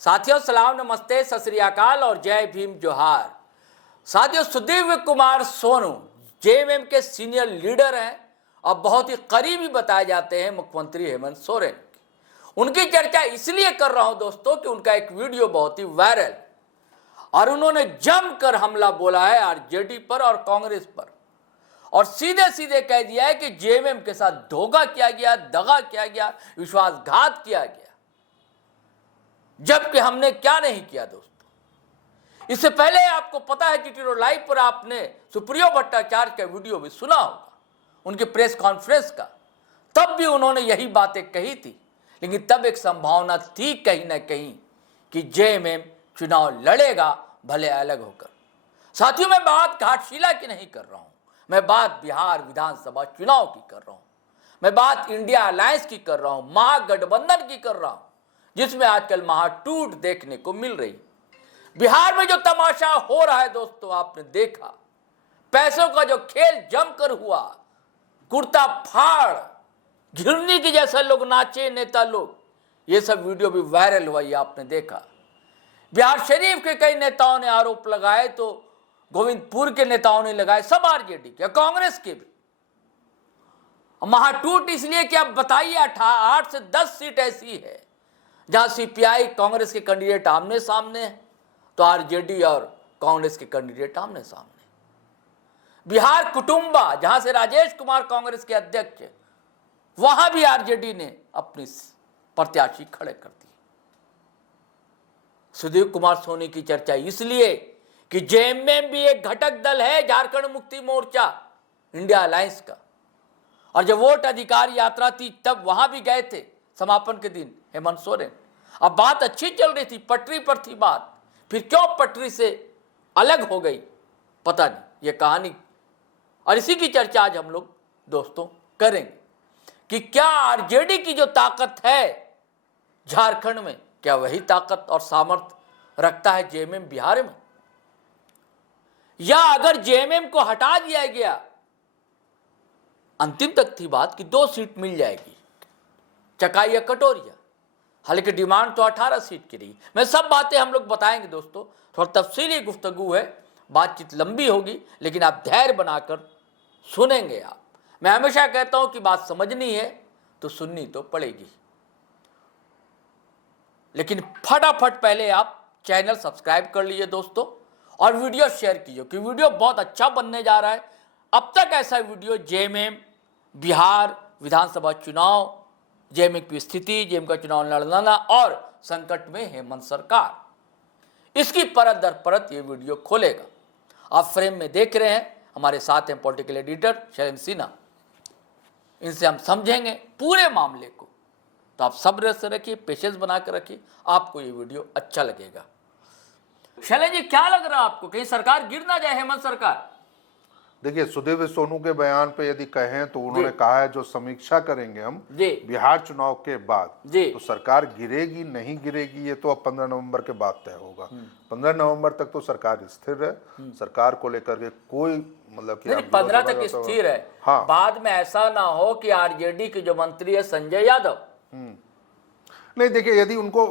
साथियों सलाम नमस्ते सत श्री अकाल और जय भीम जोहार। साथियों सुदीव्य कुमार सोनू जेएमएम के सीनियर लीडर हैं और बहुत ही करीबी बताए जाते हैं मुख्यमंत्री हेमंत सोरेन। उनकी चर्चा इसलिए कर रहा हूं दोस्तों कि उनका एक वीडियो बहुत ही वायरल और उन्होंने जमकर हमला बोला है आरजेडी पर और कांग्रेस पर और सीधे सीधे कह दिया है कि जेएमएम के साथ धोखा किया गया, दगा किया गया, विश्वासघात किया गया, जबकि हमने क्या नहीं किया दोस्तों। इससे पहले आपको पता है GT लाइव पर आपने सुप्रियो भट्टाचार्य का वीडियो भी सुना होगा, उनके प्रेस कॉन्फ्रेंस का। तब भी उन्होंने यही बातें कही थी, लेकिन तब एक संभावना थी कहीं ना कहीं कि जेएमएम चुनाव लड़ेगा, भले अलग होकर। साथियों मैं बात घाटशिला की नहीं कर रहा हूं, मैं बात बिहार विधानसभा चुनाव की कर रहा हूं, मैं बात इंडिया अलायंस की कर रहा हूं, महागठबंधन की कर रहा हूं, जिसमें आजकल महाटूट देखने को मिल रही। बिहार में जो तमाशा हो रहा है दोस्तों, आपने देखा पैसों का जो खेल जमकर हुआ, कुर्ता फाड़ घिरनी की जैसा लोग नाचे, नेता लोग, ये सब वीडियो भी वायरल हुआ, ये आपने देखा। बिहार शरीफ के कई नेताओं ने आरोप लगाए, तो गोविंदपुर के नेताओं ने लगाए, सब आरजेडी के, कांग्रेस के भी। महाटूट इसलिए कि अब बताइए 8 से 10 सीट ऐसी है जहां सीपीआई कांग्रेस के कैंडिडेट आमने सामने हैं, तो आरजेडी और कांग्रेस के कैंडिडेट आमने सामने। बिहार कुटुंबा जहां से राजेश कुमार कांग्रेस के अध्यक्ष है, वहां भी आरजेडी ने अपनी प्रत्याशी खड़े कर दी। सुदीव कुमार सोनी की चर्चा इसलिए कि जेएमएम भी एक घटक दल है झारखंड मुक्ति मोर्चा इंडिया अलायंस का, और जब वोट अधिकार यात्रा थी तब वहां भी गए थे समापन के दिन हेमंत सोरेन। अब बात अच्छी चल रही थी, पटरी पर थी बात, फिर क्यों पटरी से अलग हो गई पता नहीं, ये कहानी। और इसी की चर्चा आज हम लोग दोस्तों करेंगे कि क्या आरजेडी की जो ताकत है झारखंड में, क्या वही ताकत और सामर्थ्य रखता है जेएमएम बिहार में, या अगर जेएमएम को हटा दिया गया, अंतिम तक थी बात कि 2 सीट मिल जाएगी, चकाई या कटोरिया। हालांकि डिमांड तो 18 सीट की रही। मैं सब बातें हम लोग बताएंगे दोस्तों, थोड़ा तफसीली गुफ्तगू है, बातचीत लंबी होगी, लेकिन आप धैर्य बनाकर सुनेंगे। आप, मैं हमेशा कहता हूं कि बात समझनी है तो सुननी तो पड़ेगी, लेकिन फटाफट पहले आप चैनल सब्सक्राइब कर लीजिए दोस्तों, और वीडियो शेयर कीजिए कि वीडियो बहुत अच्छा बनने जा रहा है। अब तक ऐसा वीडियो जेएमएम बिहार विधानसभा चुनाव, जेएमएम की स्थिति, जेएमएम का चुनाव लड़ना और संकट में हेमंत सरकार, इसकी परत दर परत ये वीडियो खोलेगा। आप फ्रेम में देख रहे हैं, हमारे साथ हैं पॉलिटिकल एडिटर शैलेंद्र सिन्हा, इनसे हम समझेंगे पूरे मामले को। तो आप सब्र से रखिए, पेशेंस बनाकर रखिए, आपको ये वीडियो अच्छा लगेगा। शैलेंद्र जी, क्या लग रहा है आपको, कहीं सरकार गिर ना जाए, हेमंत सरकार? देखिए, सुदीव्य सोनू के बयान पे यदि कहें तो उन्होंने कहा है जो समीक्षा करेंगे हम बिहार चुनाव के बाद, तो सरकार गिरेगी नहीं गिरेगी ये तो अब 15 नवंबर के बाद तय होगा। 15 नवंबर तक तो सरकार स्थिर है, सरकार को लेकर के कोई मतलब कि 15 तक स्थिर है। हाँ। बाद में ऐसा ना हो कि आरजेडी के जो मंत्री है संजय यादव, नहीं देखिए, यदि उनको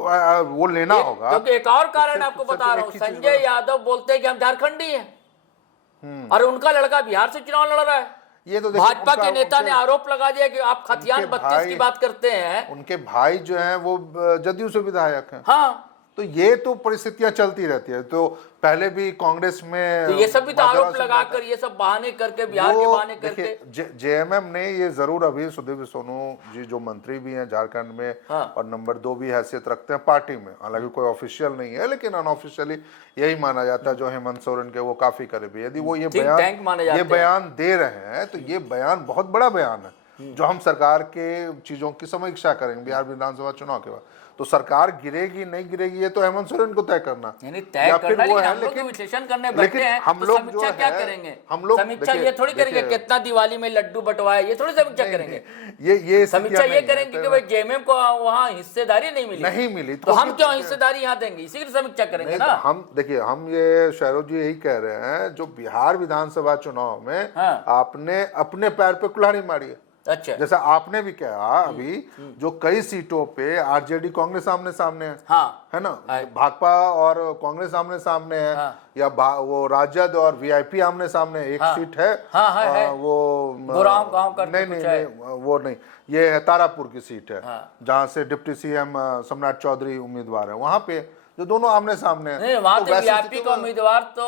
वो लेना होगा, क्योंकि एक और कारण आपको बता रहा हूँ, संजय यादव बोलते हैं कि हम झारखंडी हैं और उनका लड़का बिहार से चुनाव लड़ रहा है। ये तो भाजपा के नेता ने आरोप लगा दिया कि आप खतियान 32 की बात करते हैं। उनके भाई जो हैं वो जदयू से विधायक हैं। हाँ, तो ये तो परिस्थितियां चलती रहती है। तो पहले भी कांग्रेस में तो ये सब भी तो आरोप लगाकर, ये सब बहाने करके, बिहार के बहाने करके जेएमएम ने ये जरूर, अभी सुदीव्य सोनू जी जो मंत्री भी हैं झारखंड में, और नंबर 2 भी हैसियत रखते हैं पार्टी में, हालांकि कोई ऑफिशियल नहीं है, लेकिन अनऑफिशियली यही माना जाता है जो हेमंत सोरेन के वो काफी करीबी। यदि वो ये बयान दे रहे हैं तो ये बयान बहुत बड़ा बयान है, जो हम सरकार के चीजों की समीक्षा करेंगे बिहार विधानसभा चुनाव के बाद। तो सरकार गिरेगी नहीं गिरेगी ये तो हेमंत सोरेन को तय करना, या फिर वो है, लेकिन विश्लेषण करने बैठे हैं, हम लोग समीक्षा क्या करेंगे? हम लोग समीक्षा ये थोड़ी करेंगे कितना दिवाली में लड्डू बंटवाए, ये थोड़ी समीक्षा करेंगे। ये समीक्षा ये करेंगे कि भाई जेएमएम को वहाँ हिस्सेदारी नहीं मिली, तो हम क्यों हिस्सेदारी यहाँ देंगे, इसी की समीक्षा करेंगे ना हम। देखिए, हम ये शहरों जी यही कह रहे हैं, जो बिहार विधानसभा चुनाव में आपने अपने पैर पे कुल्हाड़ी मारी है, अच्छा। जैसा आपने भी कहा अभी, जो कई सीटों पे आरजेडी कांग्रेस आमने सामने है, हाँ है ना, भाकपा और कांग्रेस आमने सामने है, हाँ। या वो राजद और वीआईपी आमने सामने, एक हाँ। सीट है, हाँ, है। वो गोराम गांव करके नहीं कुछ नहीं है। नहीं, वो नहीं, ये है तारापुर की सीट है, हाँ। जहाँ से डिप्टी सीएम सम्राट चौधरी उम्मीदवार है, वहां पे जो दोनों आमने सामने हैं। नहीं, वहां तो तो वैसी वीआईपी स्थिति का में उम्मीदवार तो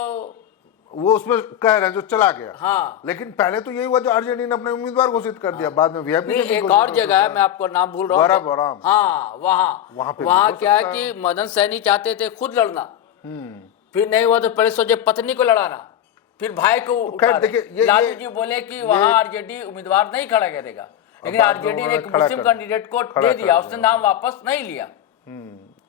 वो उसमें कह रहे हैं जो चला गया, हाँ। लेकिन पहले तो यही हुआ जो आरजेडी ने अपने उम्मीदवार घोषित कर दिया, बाद में वीआईपी नहीं, ने भी एक घोषित और कर जगह है, दिया। मैं आपको नाम भूल रहा हूँ। बराम। हाँ, वहाँ पे भी वहाँ हो क्या है सकता कि मदन सैनी चाहते थे खुद लड़ना, फिर नहीं हुआ तो पहले सोचे पत्नी को लड़ाना, फिर भाई को खैर उतारे। देखिए, लालू जी बोले कि वहाँ आरजेडी उम्मीदवार नहीं खड़ा करेगा, लेकिन बाद में आरजेडी ने एक उन्होंने खड़ा मुस्लिम कर कैंडिडेट को खड़ा दे कर दिया, दिया। उसने नाम वापस नहीं लिया।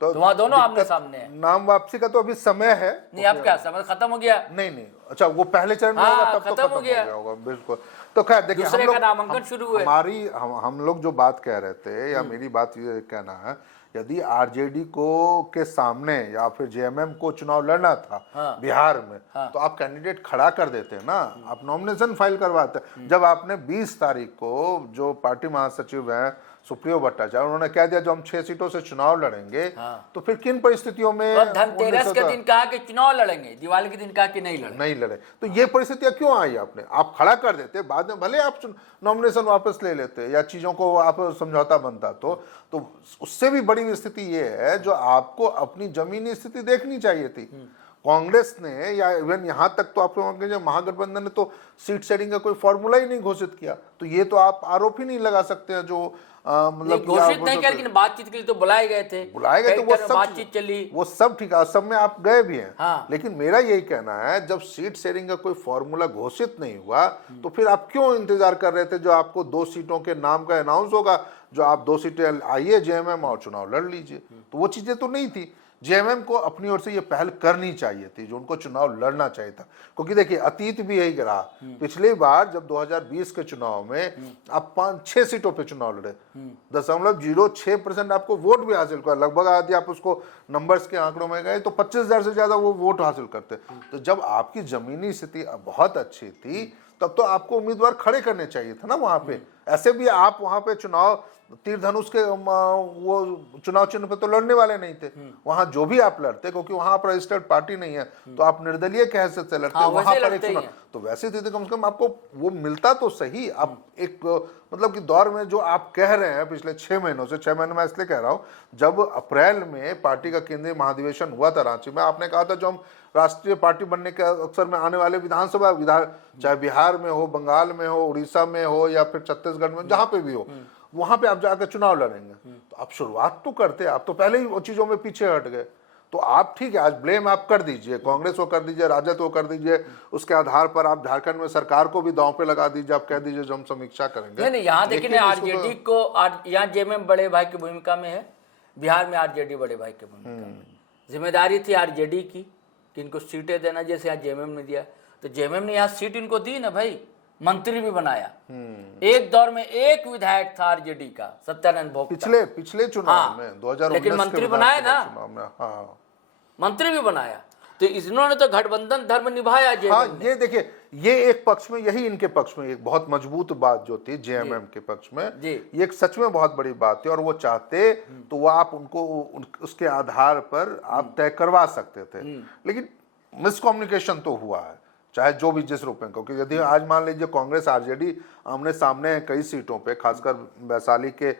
तो तो वहाँ दोनों आमने दिक्कत- सामने हैं। नाम वापसी का तो अभी समय है। नहीं, अब क्या समय खत्म हो गया? नहीं, अच्छा वो पहले चरण में हाँ, होगा तब तो खत्म हो गया होगा, बिल्कुल। तो खैर देखिए, दूसरे का नामांकन शुरू हुए। हमारी हम लोग जो बात कह रहे थे, या मेरी बात ये कहना है, यदि आरजेडी को के सामने या फिर जेएमएम को चुनाव लड़ना था बिहार में, तो आप कैंडिडेट खड़ा कर देते ना, आप नॉमिनेशन फाइल करवाते। जब आपने 20 तारीख को जो पार्टी महासचिव हैं सुप्रियो भट्टाचार्य, उन्होंने कह दिया जो हम 6 सीटों से चुनाव लड़ेंगे, तो फिर किन परिस्थितियों में और धनतेरस के दिन कहा कि चुनाव लड़ेंगे, दिवाली के दिन कहा कि नहीं लड़े। तो ये परिस्थितियां क्यों आई? आपने आप खड़ा कर देते, बाद में भले आप नॉमिनेशन वापस ले लेते या चीजों को आप समझौता बनता, तो उससे भी बड़ी स्थिति ये है जो आपको अपनी जमीनी स्थिति देखनी चाहिए थी। कांग्रेस ने या इवन यहां तक तो आप महागठबंधन ने तो सीट शेयरिंग का कोई फॉर्मूला ही नहीं घोषित किया, तो ये तो आप आरोप ही नहीं लगा सकते हैं जो मतलब घोषित नहीं किया, लेकिन बातचीत के लिए तो बुलाए गए थे, तो वो सब बातचीत चली, वो सब ठीक है, सब में आप गए भी हैं। हाँ। लेकिन मेरा यही कहना है, जब सीट शेयरिंग का कोई फॉर्मूला घोषित नहीं हुआ, तो फिर आप क्यों इंतजार कर रहे थे जो आपको 2 सीटों के नाम का अनाउंस होगा, जो आप 2 सीटें आइए जेएमएम और चुनाव लड़ लीजिए। तो वो चीजें तो नहीं थी। जेएमएम को अपनी ओर से ये पहल करनी चाहिए थी, जो उनको चुनाव लड़ना चाहिए था, क्योंकि देखिए अतीत भी यही रहा। पिछली बार जब 2020 के चुनाव में आप 5-6 सीटों पे चुनाव लड़े, 0.06% आपको वोट भी हासिल कर, लगभग आदि आप उसको नंबर्स के आंकड़ों में गए तो 25,000 से ज्यादा वो वोट हासिल करते। तो जब आपकी जमीनी स्थिति बहुत अच्छी थी, तब तो आपको उम्मीदवार खड़े करने चाहिए था ना वहां पे। ऐसे भी आप वहां पे चुनाव तीर धनुष के वो चुनाव चिन्ह पे तो लड़ने वाले नहीं थे, वहां जो भी आप लड़ते, क्योंकि वहां आप रजिस्टर्ड पार्टी नहीं है, तो आप निर्दलीय कह सकते लड़ते। हाँ, वहां पर एक लड़ते चुनाव, तो वैसे थे कम से कम आपको वो मिलता तो सही। आप एक मतलब कि दौर में जो आप कह रहे हैं पिछले 6 महीनों से, 6 महीने में इसलिए कह रहा हूं, जब अप्रैल में पार्टी का केंद्रीय महाधिवेशन हुआ था रांची में, आपने कहा था जो हम राष्ट्रीय पार्टी बनने के अवसर में आने वाले विधानसभा चाहे बिहार में हो, बंगाल में हो, उड़ीसा में हो, या फिर छत्तीसगढ़ में, जहां पे भी हो, वहां पे आप जाकर चुनाव लड़ेंगे। तो आप शुरुआत तो करते, आप तो पहले ही वो चीजों में पीछे हट गए। तो आप ठीक है, आज ब्लेम आप कर दीजिए, कांग्रेस को कर दीजिए, राजद को कर दीजिए, उसके आधार पर आप झारखंड में सरकार को भी दांव पे लगा दीजिए, आप कह दीजिए जो हम समीक्षा करेंगे। नहीं, यहाँ देखिए आरजेडी को, यहाँ जेएमएम बड़े भाई की भूमिका में है, बिहार में आरजेडी बड़े भाई की भूमिका में। जिम्मेदारी थी आरजेडी की कि इनको सीटें देना, जैसे यहाँ जेएमएम ने दिया, तो जेएमएम ने यहाँ सीट इनको दी ना भाई, मंत्री भी बनाया। एक दौर में एक विधायक था आरजेडी का, सत्यानंद भोक्ता, पिछले चुनाव में 2019 लेकिन मंत्री बनाया ना, हाँ, मंत्री भी बनाया। तो इन्होंने तो गठबंधन धर्म निभाया। हाँ, ये देखिए, ये एक पक्ष में, यही इनके पक्ष में एक बहुत मजबूत बात जो थी जेएमएम के पक्ष में, ये एक सच में बहुत बड़ी बात थी। और वो चाहते तो वो आप उनको उसके आधार पर आप तय करवा सकते थे, लेकिन मिसकम्युनिकेशन तो हुआ है, चाहे जो भी जिस रूप में। क्योंकि यदि आज मान लीजिए कांग्रेस आरजेडी आमने सामने है कई सीटों पे, खासकर वैशाली के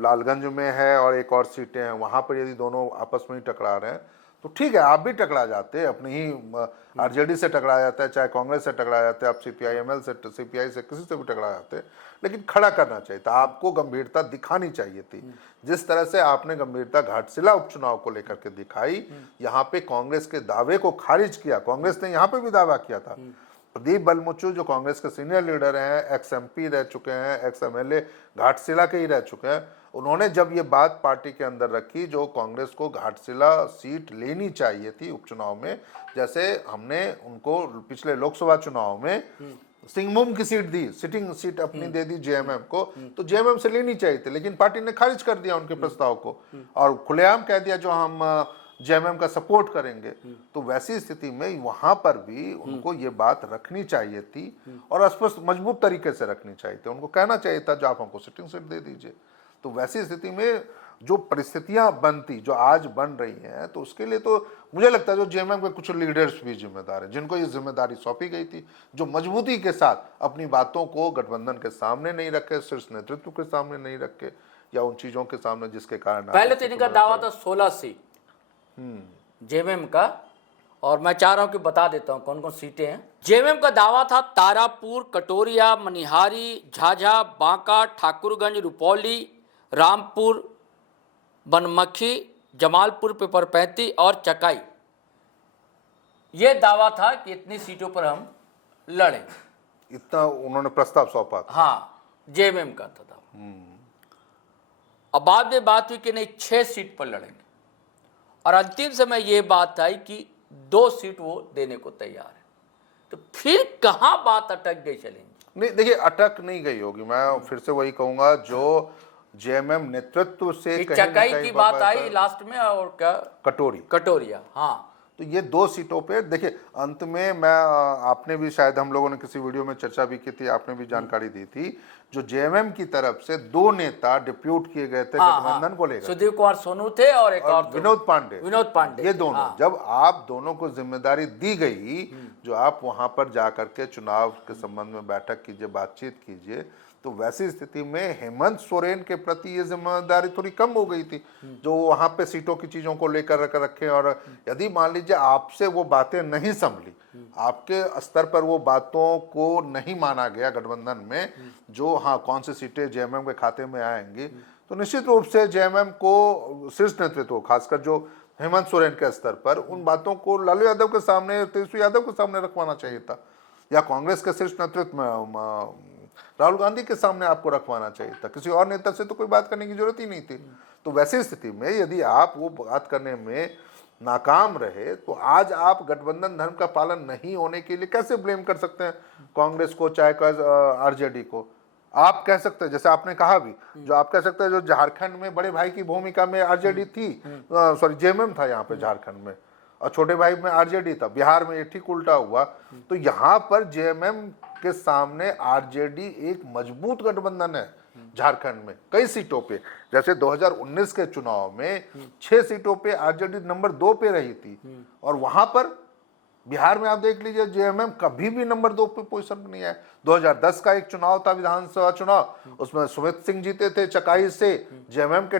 लालगंज में है और एक और सीटें हैं, वहां पर यदि दोनों आपस में ही टकरा रहे हैं, तो ठीक है, आप भी टकरा जाते, अपनी ही आरजेडी से टकरा जाता है, चाहे कांग्रेस से टकरा जाते हैं, आप सीपीआईएमएल से, सीपीआई से, किसी से भी टकरा जाते, लेकिन खड़ा करना चाहिए था, आपको गंभीरता दिखानी चाहिए थी। जिस तरह से आपने गंभीरता घाटशिला उपचुनाव को लेकर के दिखाई, यहाँ पे कांग्रेस के दावे को खारिज किया। कांग्रेस ने यहाँ पे भी दावा किया था। प्रदीप बलमुचु जो कांग्रेस के सीनियर लीडर हैं, एक्स एमपी रह चुके हैं, एक्स एमएलए घाटशिला के ही रह चुके हैं, उन्होंने जब ये बात पार्टी के अंदर रखी जो कांग्रेस को घाटशिला सीट लेनी चाहिए थी उपचुनाव में, जैसे हमने उनको पिछले लोकसभा चुनाव में सिंहभूम की सीट दी, सिटिंग सीट अपनी दे दी जेएमएम को, तो जेएमएम से लेनी चाहिए थी, लेकिन पार्टी ने खारिज कर दिया उनके प्रस्ताव को और खुलेआम कह दिया जो हम जेएमएम का सपोर्ट करेंगे, तो वैसी स्थिति में वहां पर भी उनको ये बात रखनी चाहिए थी और स्पष्ट मजबूत तरीके से रखनी चाहिए थी। उनको कहना चाहिए था जो आप हमको सिटिंग सीट दे दीजिए। तो वैसी स्थिति में जो परिस्थितियां बनती जो आज बन रही हैं, तो उसके लिए तो मुझे लगता है जो जेएमएम के कुछ लीडर्स भी जिम्मेदार हैं, जिनको ये जिम्मेदारी सौंपी गई थी, जो मजबूती के साथ अपनी बातों को गठबंधन के सामने नहीं रखे, शीर्ष नेतृत्व के सामने नहीं रखे, या उन चीजों के सामने जिसके कारण पहले तो इनका दावा था 16 सीट जेएमएम का, और मैं चाह रहा हूं कि बता देता हूं कौन कौन सीटें हैं। जेएमएम का दावा था तारापुर, कटोरिया, मनिहारी, झाझा, बांका, ठाकुरगंज, रुपौली, रामपुर, बनमखी, जमालपुर, पिपरपैंती और चकाई। ये दावा था कि इतनी सीटों पर हम लड़ेंगे। इतना उन्होंने प्रस्ताव सौंपा था। हाँ, जेएमएम का था दावा। अब बाद में बात हुई कि नहीं 6 सीट पर लड़ेंगे, और अंतिम समय ये बात आई कि 2 सीट वो देने को तैयार है। तो फिर कहां बात अटक गई चलेंगी? नहीं, देखिए अटक नहीं गई होगी। मैं फिर से वही कहूंगा, जो जेएमएम नेतृत्व से कहीं चकाई की बात आई लास्ट में, और क्या कटोरिया। हाँ, तो ये 2 सीटों पे देखिए अंत में मैं आपने भी शायद हम लोगों ने किसी वीडियो में चर्चा भी की थी, आपने भी जानकारी दी थी, जो जेएमएम की तरफ से 2 नेता डिप्यूट किए गए थे गठबंधन को लेकर। सुधीर कुमार सोनू थे और एक और विनोद पांडे। ये दोनों, जब आप दोनों को जिम्मेदारी दी गई, जो आप वहां पर जाकर के चुनाव के संबंध में बैठक कीजिए, बातचीत कीजिए, तो वैसी स्थिति में हेमंत सोरेन के प्रति ये जिम्मेदारी थोड़ी कम हो गई थी, जो वहां पे सीटों की चीजों को लेकर रखे। और यदि मान लीजिए आपसे वो बातें नहीं संभली, आपके स्तर पर वो बातों को नहीं माना गया गठबंधन में, जो हाँ कौन सी सीटें जेएमएम के खाते में आएंगी, तो निश्चित रूप से जेएमएम को शीर्ष नेतृत्व, खासकर जो हेमंत सोरेन के स्तर पर, उन बातों को लालू यादव के सामने, तेजस्वी यादव के सामने रखवाना चाहिए था, या कांग्रेस के शीर्ष नेतृत्व में राहुल गांधी के सामने आपको रखवाना चाहिए था। किसी और नेता से तो कोई बात करने की जरूरत ही नहीं थी। तो वैसी स्थिति में यदि आप वो बात करने में नाकाम रहे, तो आज आप गठबंधन धर्म का पालन नहीं होने के लिए कैसे ब्लेम कर सकते हैं कांग्रेस को, चाहे आरजेडी को? आप कह सकते हैं, जैसे आपने कहा भी, जो आप कह सकते हैं जो झारखंड में बड़े भाई की भूमिका में आरजेडी थी, सॉरी जेएमएम था यहाँ पे झारखंड में, और छोटे भाई में आरजेडी था। बिहार में ये ठीक उल्टा हुआ। तो यहाँ पर जेएमएम के सामने आरजेडी एक मजबूत गठबंधन है झारखंड में कई सीटों पे। जैसे 2019 के चुनाव में 6 सीटों पे आरजेडी नंबर 2 पे रही थी, और वहां पर बिहार में आप देख लीजिए जेएमएम कभी भी नंबर 2 पे पोजीशन में नहीं है। 2010 का एक चुनाव था, विधानसभा चुनाव, उसमें सुमित सिंह जीते थे चकाई से जेएमएम के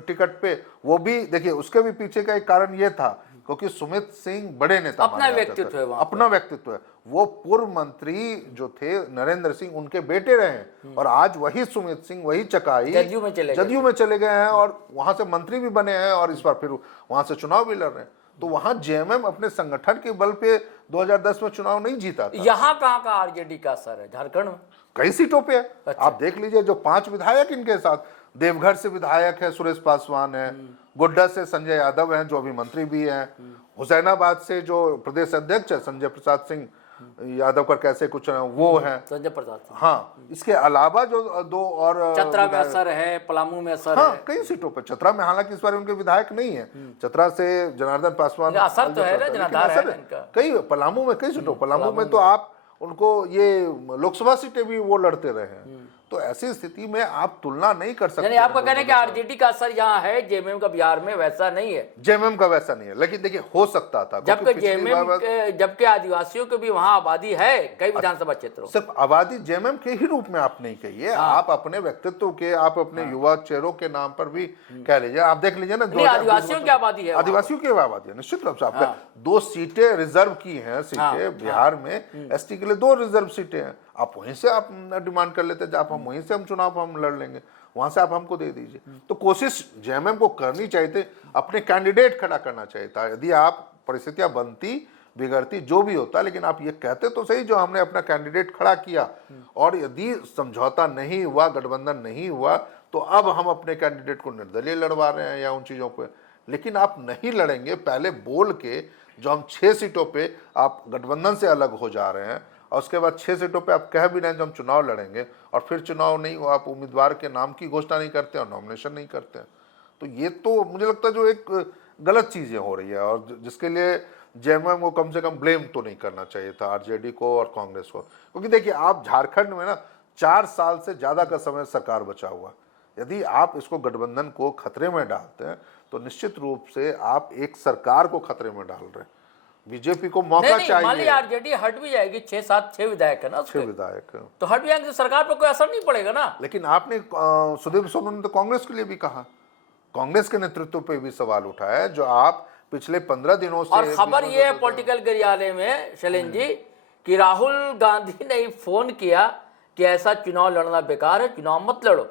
टिकट पे। वो भी देखिए, उसके भी पीछे का एक कारण ये था क्योंकि सुमित सिंह बड़े नेता, अपना व्यक्तित्व है, अपना व्यक्तित्व है। वो पूर्व मंत्री जो थे नरेंद्र सिंह, उनके बेटे रहे हैं, और आज वही सुमित सिंह, वही चकाई जदयू में चले गए हैं, और वहां से मंत्री भी बने हैं, और इस बार फिर वहां से चुनाव भी लड़ रहे हैं। तो वहां जेएमएम अपने संगठन के बल पे 2010 में चुनाव नहीं जीता था। यहाँ कहाँ का आरजेडी का असर है? झारखंड में कई सीटों पे है। अच्छा। आप देख लीजिए, जो 5 विधायक इनके साथ, देवघर से विधायक है सुरेश पासवान है, गोड्डा से संजय यादव हैं जो अभी मंत्री भी हैं, हुसैनाबाद से जो प्रदेश अध्यक्ष है संजय प्रसाद सिंह यादव कर कैसे कुछ है, वो है संजय प्रसाद। हाँ, इसके अलावा जो 2 और चतरा में असर है, पलामू में असर है, कई सीटों पर। चतरा में हालांकि इस बार उनके विधायक नहीं है, चतरा से जनार्दन पासवान असर तो है, जनार्दन है। कई पलामू में कई सीटों, पलामू में तो आप उनको ये लोकसभा सीटें भी वो लड़ते रहे हैं। तो ऐसी स्थिति में आप तुलना नहीं कर सकते। यानी आपका कहना है कि आरजेडी का असर यहाँ है, जेएमएम का बिहार में वैसा नहीं है। जेएमएम का वैसा नहीं है, लेकिन देखिए हो सकता था, जबकि आदिवासियों की भी वहाँ आबादी है कई विधानसभा क्षेत्रों। सिर्फ आबादी जेएमएम के ही रूप में आप नहीं कहिए, आप अपने व्यक्तित्व के, आप अपने युवा चेहरों के नाम पर भी कह लीजिए। आप देख लीजिए ना, आदिवासियों की आबादी है, आदिवासियों की आबादी है, निश्चित रूप से। आपका 2 सीटें रिजर्व की हैं, सीटें बिहार में एसटी के लिए 2 रिजर्व सीटें हैं। आप वहीं से आप डिमांड कर लेते, आप हम वहीं से हम चुनाव हम लड़ लेंगे, वहां से आप हमको दे दीजिए। तो कोशिश जेएमएम को करनी चाहिए थी, अपने कैंडिडेट खड़ा करना चाहिए था। यदि आप परिस्थितियां बनती बिगड़ती जो भी होता, लेकिन आप ये कहते तो सही जो हमने अपना कैंडिडेट खड़ा किया, और यदि समझौता नहीं हुआ, गठबंधन नहीं हुआ, तो अब हम अपने कैंडिडेट को निर्दलीय लड़वा रहे हैं या उन चीजों पर। लेकिन आप नहीं लड़ेंगे पहले बोल के, जो हम 6 सीटों पे आप गठबंधन से अलग हो जा रहे हैं, और उसके बाद 6 सीटों पे आप कह भी रहे हैं जो हम चुनाव लड़ेंगे, और फिर चुनाव नहीं हुआ, आप उम्मीदवार के नाम की घोषणा नहीं करते और नॉमिनेशन नहीं करते हैं। तो ये तो मुझे लगता है जो एक गलत चीजें हो रही है, और जिसके लिए जेएमएम को कम से कम ब्लेम तो नहीं करना चाहिए था, आरजेडी को और कांग्रेस को। क्योंकि देखिए, आप झारखंड में ना 4 साल से ज्यादा का समय सरकार बचा हुआ, यदि आप इसको गठबंधन को खतरे में डालते हैं तो निश्चित रूप से आप एक सरकार को खतरे में डाल रहे हैं। बीजेपी को मौका नहीं, मान लीजिए चाहिए। आरजेडी हट भी जाएगी, 6 विधायक है ना उसके, 6 विधायक हैं। तो हट भी जाएंगे तो सरकार पर कोई असर नहीं पड़ेगा ना। लेकिन आपने सुदीप सोनू ने तो कांग्रेस के लिए भी कहा, कांग्रेस के नेतृत्व पे भी सवाल उठाया है, जो आप पिछले 15 दिनों से। और खबर ये है पॉलिटिकल गरियाले में शैलेंद्र जी कि राहुल गांधी ने ही फोन किया कि ऐसा चुनाव लड़ना बेकार है, चुनाव मत लड़ो।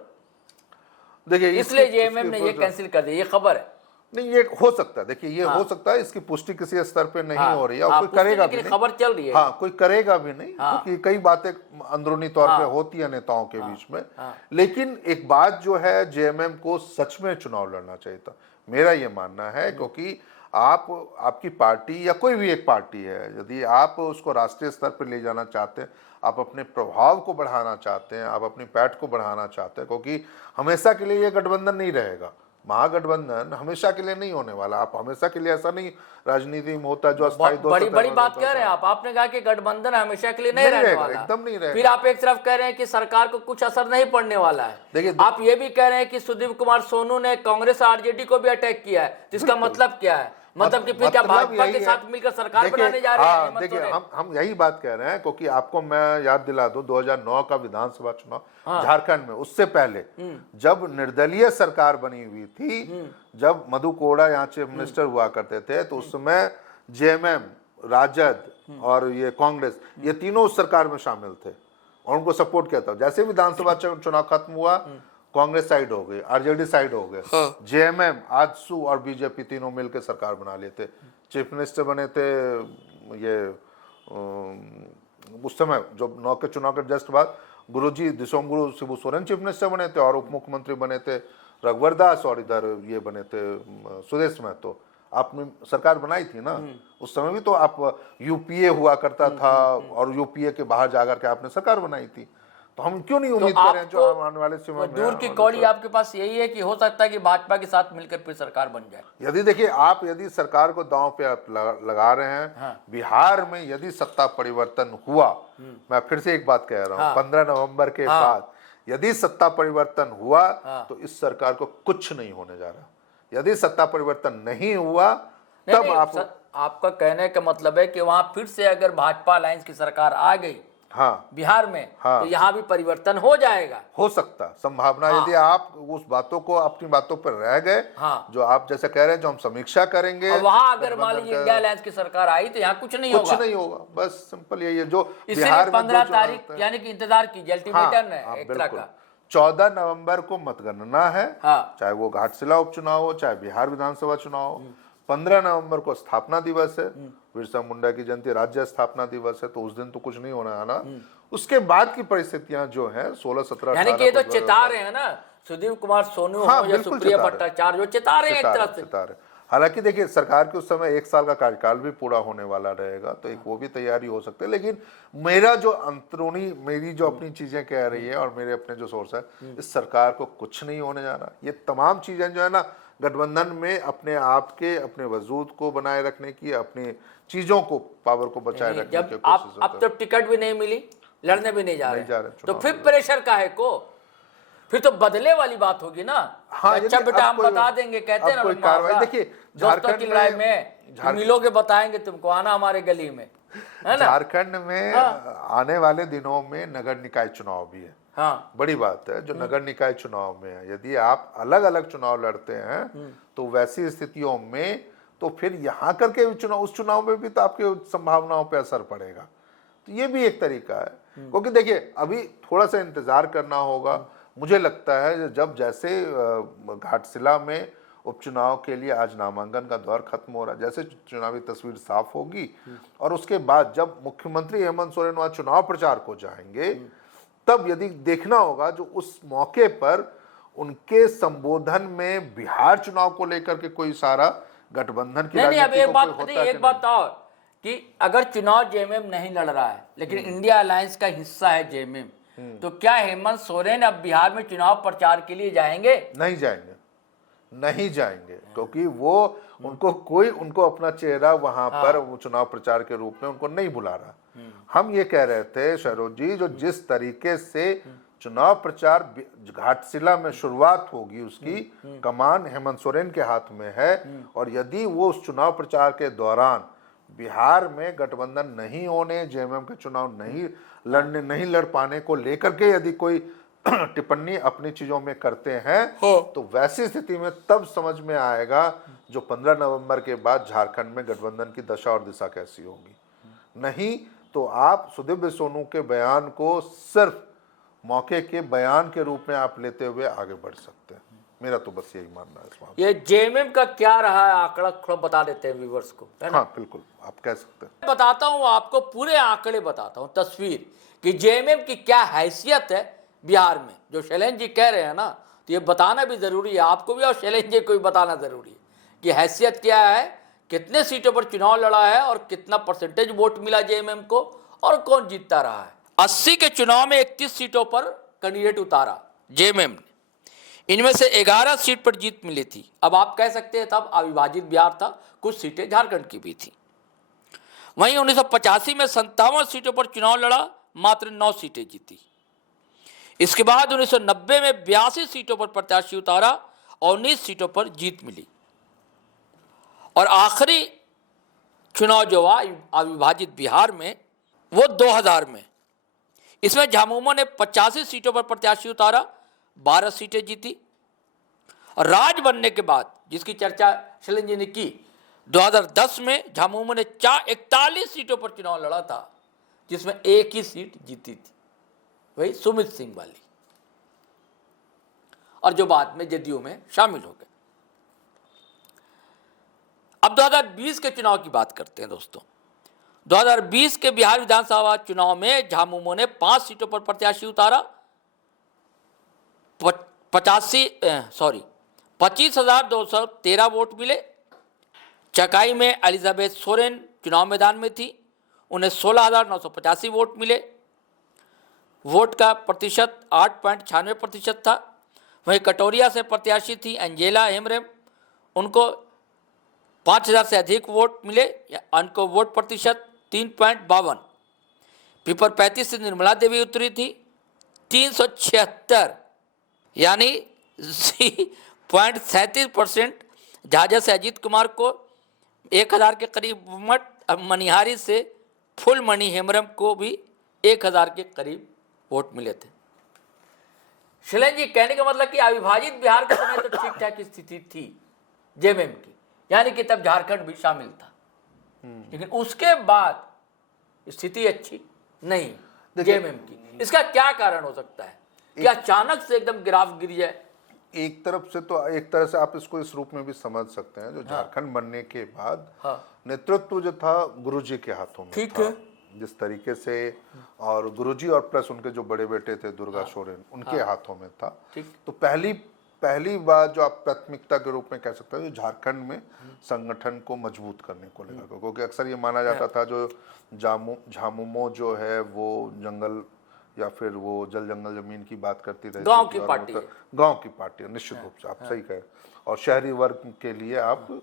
देखिए, इसलिए जेएमएम ने ये कैंसिल कर दिया, ये खबर है। नहीं, ये हो सकता है, देखिए ये हो सकता है, इसकी पुष्टि किसी स्तर पे नहीं हो रही है, और कोई करेगा भी नहीं। खबर चल रही है, हाँ, कोई करेगा भी नहीं, क्योंकि कई बातें अंदरूनी तौर पे होती है नेताओं के बीच में। लेकिन एक बात जो है, जेएमएम को सच में चुनाव लड़ना चाहिए था, मेरा ये मानना है। क्योंकि आपकी पार्टी या कोई भी एक पार्टी है, यदि आप उसको राष्ट्रीय स्तर पर ले जाना चाहते हैं, आप अपने प्रभाव को बढ़ाना चाहते हैं, आप अपनी पैठ को बढ़ाना चाहते हैं, क्योंकि हमेशा के लिए ये गठबंधन नहीं रहेगा, महागठबंधन हमेशा के लिए नहीं होने वाला। आप हमेशा के लिए, ऐसा नहीं राजनीति में होता है जो अस्थायी बड़ी बात कह रहे हैं आप। आपने कहा कि गठबंधन हमेशा के लिए नहीं रहने वाला, एकदम नहीं रहेगा। फिर आप एक तरफ कह रहे हैं कि सरकार को कुछ असर नहीं पड़ने वाला है। देखिए, आप ये भी कह रहे हैं कि सुदीप कुमार सोनू ने कांग्रेस आरजेडी को भी अटैक किया है, तो इसका मतलब क्या है? मतलब कि फिर क्या भाजपा के साथ मिलकर सरकार बनाने जा रहे हैं? देखिए, हम यही बात कह रहे हैं, क्योंकि आपको मैं याद दिला दूं 2009 का विधानसभा चुनाव झारखंड में, उससे पहले जब निर्दलीय सरकार बनी हुई थी, जब मधु कोड़ा यहाँ चीफ मिनिस्टर हुआ करते थे, तो उस समय जेएमएम, राजद और ये कांग्रेस, ये तीनों उस सरकार में शामिल थे और उनको सपोर्ट किया था। जैसे विधानसभा चुनाव खत्म हुआ, कांग्रेस साइड हो गई, आरजेडी साइड हो गए, जेएमएम, आजसू और बीजेपी तीनों मिलकर सरकार बना लिए थे। चीफ मिनिस्टर बने थे ये उस समय जो 9 के चुनाव के जस्ट बाद गुरुजी दिसोंगुरु शिबू सोरेन चीफ मिनिस्टर बने थे, और उप मुख्यमंत्री बने थे रघुवर दास, और इधर ये बने थे सुदेश महतो। आपने सरकार बनाई थी ना, उस समय भी तो आप यूपीए हुआ करता था, और यूपीए के बाहर जाकर के आपने सरकार बनाई थी। तो हम क्यों नहीं उम्मीद करें जो आने वाले समय में दूर की कौड़ी आपके पास यही है कि हो सकता है कि भाजपा के साथ मिलकर फिर सरकार बन जाए। यदि देखिए, आप यदि सरकार को दांव पे आप लगा रहे हैं, बिहार में यदि सत्ता परिवर्तन हुआ, मैं फिर से एक बात कह रहा हूं, 15 नवंबर के बाद यदि सत्ता परिवर्तन हुआ तो इस सरकार को कुछ नहीं होने जा रहा। यदि सत्ता परिवर्तन नहीं हुआ, तब आपका कहने का मतलब है कि वहां फिर से अगर भाजपा अलायंस की सरकार आ गई बिहार में, तो यहाँ भी परिवर्तन हो जाएगा, हो सकता संभावना। यदि आप उस बातों को, अपनी बातों पर रह गए, जो आप जैसे कह रहे हैं, जो हम समीक्षा करेंगे, वहां अगर मान लीजिए इंडिया अलायंस की सरकार आई तो यहाँ कुछ नहीं होगा। बस सिंपल यही है। जो बिहार में 15 तारीख यानी कि इंतजार कीजिए, अल्टीमेटम है एक तरह का। 14 नवंबर को मतगणना है, चाहे वो घाटशिला उपचुनाव हो, चाहे बिहार विधानसभा चुनाव हो। 15 नवंबर को स्थापना दिवस है, बिरसा मुंडा की जयंती, राज्य स्थापना दिवस है, तो उस दिन तो कुछ नहीं होना है ना। उसके बाद की परिस्थितियां जो है 16, 17, यानी कि ये तो चेता रहे हैं ना सुदीप कुमार सोनू हो या सुप्रिया भट्टाचार्य, जो चेता रहे हैं एक तरह से। हालांकि देखिए, सरकार के उस समय 1 साल का कार्यकाल भी पूरा होने वाला रहेगा, तो एक वो भी तैयारी हो सकती है। लेकिन मेरा जो अंतरूनी, मेरी जो अपनी चीजें कह रही है और मेरे अपने जो सोर्स है, इस सरकार को कुछ नहीं होने जा रहा। ये तमाम चीजें जो है ना, गठबंधन में अपने आप के, अपने वजूद को बनाए रखने की, अपनी चीजों को, पावर को बचाए रखने की कोशिश। अब तो टिकट भी नहीं मिली, लड़ने भी नहीं जा रहे, तो फिर प्रेशर काहे को? फिर तो बदले वाली बात होगी ना। अच्छा बेटा, हम बता देंगे, कहते हैं ना कोई कार्रवाई। देखिए, झारखंड की लड़ाई में मिलोगे, बताएंगे तुमको, आना हमारे गली में, है ना। झारखंड में आने वाले दिनों में नगर निकाय चुनाव भी है। बड़ी बात है जो नगर निकाय चुनाव में है। यदि आप अलग अलग चुनाव लड़ते हैं, तो वैसी स्थितियों में तो फिर यहाँ करके चुनाव, उस चुनाव में भी तो आपके संभावनाओं पे असर पड़ेगा। तो ये भी एक तरीका है, क्योंकि देखिए, अभी थोड़ा सा इंतजार करना होगा। मुझे लगता है जब जैसे घाटशिला में उपचुनाव के लिए आज नामांकन का दौर खत्म हो रहा है, जैसे चुनावी तस्वीर साफ होगी, और उसके बाद जब मुख्यमंत्री हेमंत सोरेन वहां चुनाव प्रचार को जाएंगे, तब यदि देखना होगा जो उस मौके पर उनके संबोधन में बिहार चुनाव को लेकर के कोई सारा गठबंधन की राजनीति एक बात और कि अगर चुनाव जेएमएम नहीं लड़ रहा है, लेकिन इंडिया अलायंस का हिस्सा है जेएमएम, तो क्या हेमंत सोरेन अब बिहार में चुनाव प्रचार के लिए जाएंगे? नहीं जाएंगे, नहीं जाएंगे, क्योंकि वो उनको अपना चेहरा वहां पर चुनाव प्रचार के रूप में उनको नहीं बुला रहा। हम ये कह रहे थे शहरोज जी, जो जिस तरीके से चुनाव प्रचार घाटशिला में शुरुआत होगी, उसकी कमान हेमंत सोरेन के हाथ में है, और यदि वो उस चुनाव प्रचार के दौरान बिहार में गठबंधन नहीं होने, जेएमएम के चुनाव नहीं लड़ पाने को लेकर के यदि कोई टिप्पणी अपनी चीजों में करते हैं, तो वैसी स्थिति में तब समझ में आएगा जो 15 नवंबर के बाद झारखंड में गठबंधन की दशा और दिशा कैसी होगी। नहीं तो आप सुदीव्य सोनू के बयान को सिर्फ मौके के बयान के रूप में आप लेते हुए आगे बढ़ सकते हैं। मेरा तो बस यही मानना है इस मामले में। ये जेएमएम का क्या रहा है आंकड़ा थोड़ा बता देते हैं व्यूअर्स को, है ना? हाँ बिल्कुल, आप कह सकते हैं। बताता हूं आपको, पूरे आंकड़े बताता हूं, तस्वीर कि जेएमएम की क्या हैसियत है बिहार में। जो शैलेंद्र जी कह रहे हैं ना, तो ये बताना भी जरूरी है आपको भी और शैलेंद्र जी को भी बताना जरूरी है कि हैसियत क्या है, कितने सीटों पर चुनाव लड़ा है और कितना परसेंटेज वोट मिला जेएमएम को और कौन जीतता रहा है। 80 के चुनाव में 31 सीटों पर कैंडिडेट उतारा जेएमएम ने, इनमें से 11 सीट पर जीत मिली थी। अब आप कह सकते हैं तब अविभाजित बिहार था, कुछ सीटें झारखंड की भी थी। वहीं 1985 में 57 सीटों पर चुनाव लड़ा, मात्र 9 सीटें जीती। इसके बाद 1990 में 82 सीटों पर प्रत्याशी उतारा और 19 सीटों पर जीत मिली। और आखिरी चुनाव जो हुआ अविभाजित बिहार में, वो 2000 में, इसमें झामुमो ने 85 सीटों पर प्रत्याशी उतारा, 12 सीटें जीती। और राज बनने के बाद, जिसकी चर्चा शैलेंद्र जी ने की, 2010 में झामुमो ने 41 सीटों पर चुनाव लड़ा था, जिसमें एक ही सीट जीती थी, वही सुमित सिंह वाली, और जो बाद में जदयू में शामिल हो गए। अब 2020 के चुनाव की बात करते हैं दोस्तों। 2020 के बिहार विधानसभा चुनाव में झामुमो ने 5 सीटों पर प्रत्याशी उतारा, 25,213 वोट मिले। चकाई में एलिजाबेथ सोरेन चुनाव मैदान में थी, उन्हें 16,985 वोट मिले। वोट का प्रतिशत 8.96% था। वहीं कटोरिया से प्रत्याशी थी एंजेला हेम्ब्रेम, उनको 5,000 से अधिक वोट मिले, उनको वोट प्रतिशत 3.52। पीपर 35 से निर्मला देवी उतरी थी, 376 यानी 0.37%। झाझा से अजीत कुमार को 1,000 के करीब वोट, मनिहारी से फुलमणि हेम्ब्रम को भी 1,000 के करीब वोट मिले थे। शैलेंद्र जी कहने का मतलब कि अविभाजित बिहार के समय तो ठीक ठाक स्थिति थी जेएमएम की, यानी कि तब झारखंड भी शामिल था, लेकिन उसके बाद स्थिति अच्छी नहीं जेएमएम की। इसका क्या कारण हो सकता है कि अचानक से एकदम ग्राफ गिर जाए? एक तरफ से तो एक तरह से आप इसको इस रूप में भी समझ सकते हैं, जो झारखंड बनने के बाद नेतृत्व जो था गुरुजी के हाथों में ठीक था, है। जिस तरीके से, और गुरुजी और प्लस उनके जो बड़े बेटे थे दुर्गा सोरेन, उनके हाथों में था। तो पहली बात जो आप प्राथमिकता के रूप में कह सकते हैं, जो झारखंड में संगठन को मजबूत करने को लेकर, क्योंकि अक्सर ये माना जाता था जो झामुमो जो है वो जंगल या फिर वो जल जंगल जमीन की बात करती रही, गांव की पार्टी है, गांव की पार्टी है, निश्चित रूप से आप सही कहे। और शहरी वर्ग के लिए आप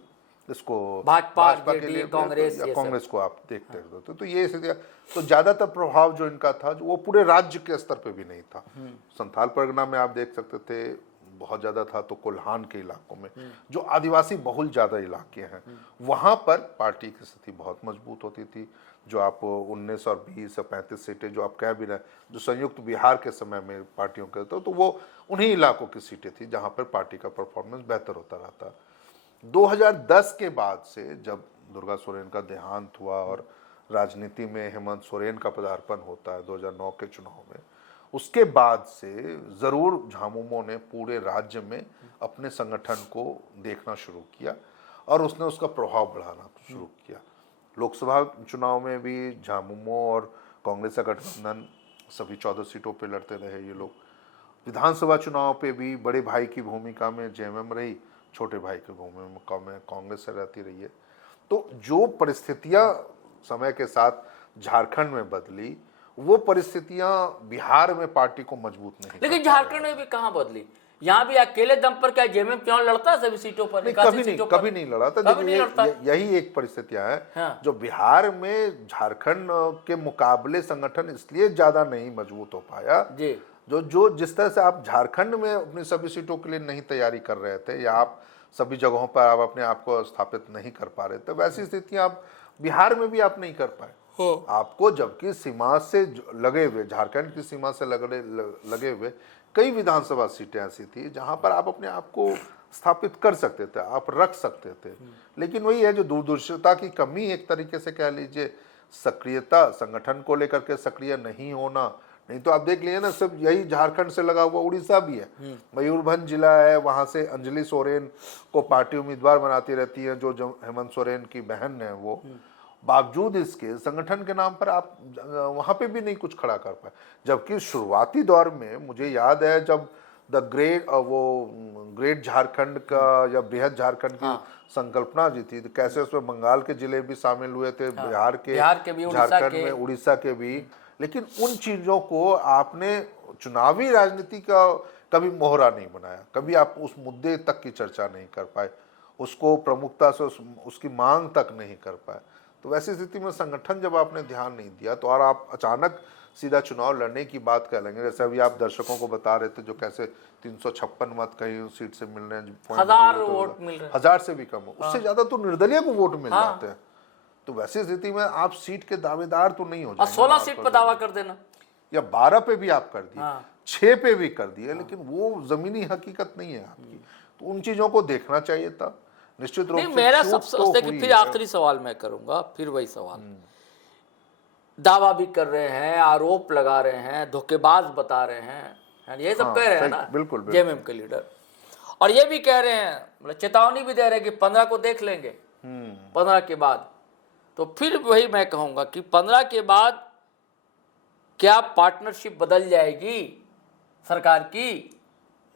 इसको भाजपा के लिए कांग्रेस को आप देखते रहते। तो ये तो ज्यादातर प्रभाव जो इनका था, जो वो पूरे राज्य के स्तर पे भी नहीं था। संथाल परगना में आप देख सकते थे बहुत ज्यादा था, तो कोल्हान के इलाकों में जो आदिवासी बहुल ज्यादा इलाके हैं, वहां पर पार्टी की स्थिति बहुत मजबूत होती थी। जो आप 19 और 20 और 35 सीटें जो आप कह भी रहे, जो संयुक्त बिहार के समय में पार्टियों के, तो वो उन्हीं इलाकों की सीटें थी जहां पर पार्टी का परफॉर्मेंस बेहतर होता रहता। 2010 के बाद से जब दुर्गा सोरेन का देहांत हुआ और राजनीति में हेमंत सोरेन का पदार्पण होता है 2009 के चुनाव में, उसके बाद से जरूर झामुमो ने पूरे राज्य में अपने संगठन को देखना शुरू किया और उसने उसका प्रभाव बढ़ाना शुरू किया। लोकसभा चुनाव में भी झामुमो और कांग्रेस का गठबंधन सभी 14 सीटों पे लड़ते रहे ये लोग। विधानसभा चुनाव पे भी बड़े भाई की भूमिका में जेएमएम रही, छोटे भाई की भूमिका में कांग्रेस से रहती रही है। तो जो परिस्थितियां समय के साथ झारखंड में बदली, वो परिस्थितियां बिहार में पार्टी को मजबूत नहीं, लेकिन झारखंड में भी कहां बदली? यहाँ भी अकेले दम पर क्या जेएमएम चुनाव लड़ता है सभी सीटों पर? नहीं, निकासी सीटों पर? कभी नहीं लड़ा था। कभी नहीं लड़ता। यही एक परिस्थितियां हैं हाँ। जो बिहार में झारखंड के मुकाबले संगठन इसलिए ज्यादा नहीं मजबूत हो पाया जी। जो जिस तरह से आप झारखंड में अपनी सभी सीटों के लिए नहीं तैयारी कर रहे थे या आप सभी जगहों पर आप अपने आप को स्थापित नहीं कर पा रहे थे, वैसी स्थितियां आप बिहार में भी आप नहीं कर पाए। आपको जबकि सीमा से लगे हुए, झारखंड की सीमा से लगे हुए कई विधानसभा सीटें ऐसी थी जहां पर आप अपने आप को स्थापित कर सकते थे, आप रख सकते थे। लेकिन वही है जो दूरदर्शिता की कमी, एक तरीके से कह लीजिए, सक्रियता, संगठन को लेकर के सक्रिय नहीं होना। नहीं तो आप देख लीजिए ना, सब यही झारखंड से लगा हुआ उड़ीसा भी है, मयूरभंज जिला है, वहां से अंजलि सोरेन को पार्टी उम्मीदवार बनाती रहती है जो हेमंत सोरेन की बहन है वो। बावजूद इसके संगठन के नाम पर आप वहां पे भी नहीं कुछ खड़ा कर पाए। जबकि शुरुआती दौर में मुझे याद है जब द ग्रेट झारखंड का या बृहद झारखंड की संकल्पना जी थी, तो कैसे उसमें बंगाल के जिले भी शामिल हुए थे, बिहार के भी, झारखंड में, उड़ीसा के भी। लेकिन उन चीजों को आपने चुनावी राजनीति का कभी मोहरा नहीं बनाया, कभी आप उस मुद्दे तक की चर्चा नहीं कर पाए, उसको प्रमुखता से उसकी मांग तक नहीं कर पाए। तो वैसी स्थिति में संगठन जब आपने ध्यान नहीं दिया तो और आप अचानक सीधा चुनाव लड़ने की बात कर लेंगे, जैसे अभी आप दर्शकों को बता रहे थे जो कैसे 356 मत कहीं सीट से मिल रहे हैं, 1000 वोट मिल रहे हैं, 1000 से भी कम हो, उससे ज्यादा तो निर्दलीय को वोट मिल जाते हैं। तो वैसी स्थिति में आप सीट के दावेदार तो नहीं हो जाएंगे। 16 सीट पर दावा कर देना या 12 पे भी आप कर दिए, 6 पे भी कर दिए, लेकिन वो जमीनी हकीकत नहीं है आपकी। तो उन चीजों को देखना चाहिए था निश्चित रूप से। मेरा सबसे फिर आखिरी सवाल मैं करूंगा, फिर वही सवाल, दावा भी कर रहे हैं, आरोप लगा रहे हैं, धोखेबाज बता रहे हैं, ये सब कह रहे हैं ना बिल्कुल जेएमएम के लीडर, और ये भी कह रहे हैं, मतलब चेतावनी भी दे रहे हैं कि 15 को देख लेंगे, 15 के बाद। तो फिर वही मैं कहूंगा कि 15 के बाद क्या पार्टनरशिप बदल जाएगी सरकार की?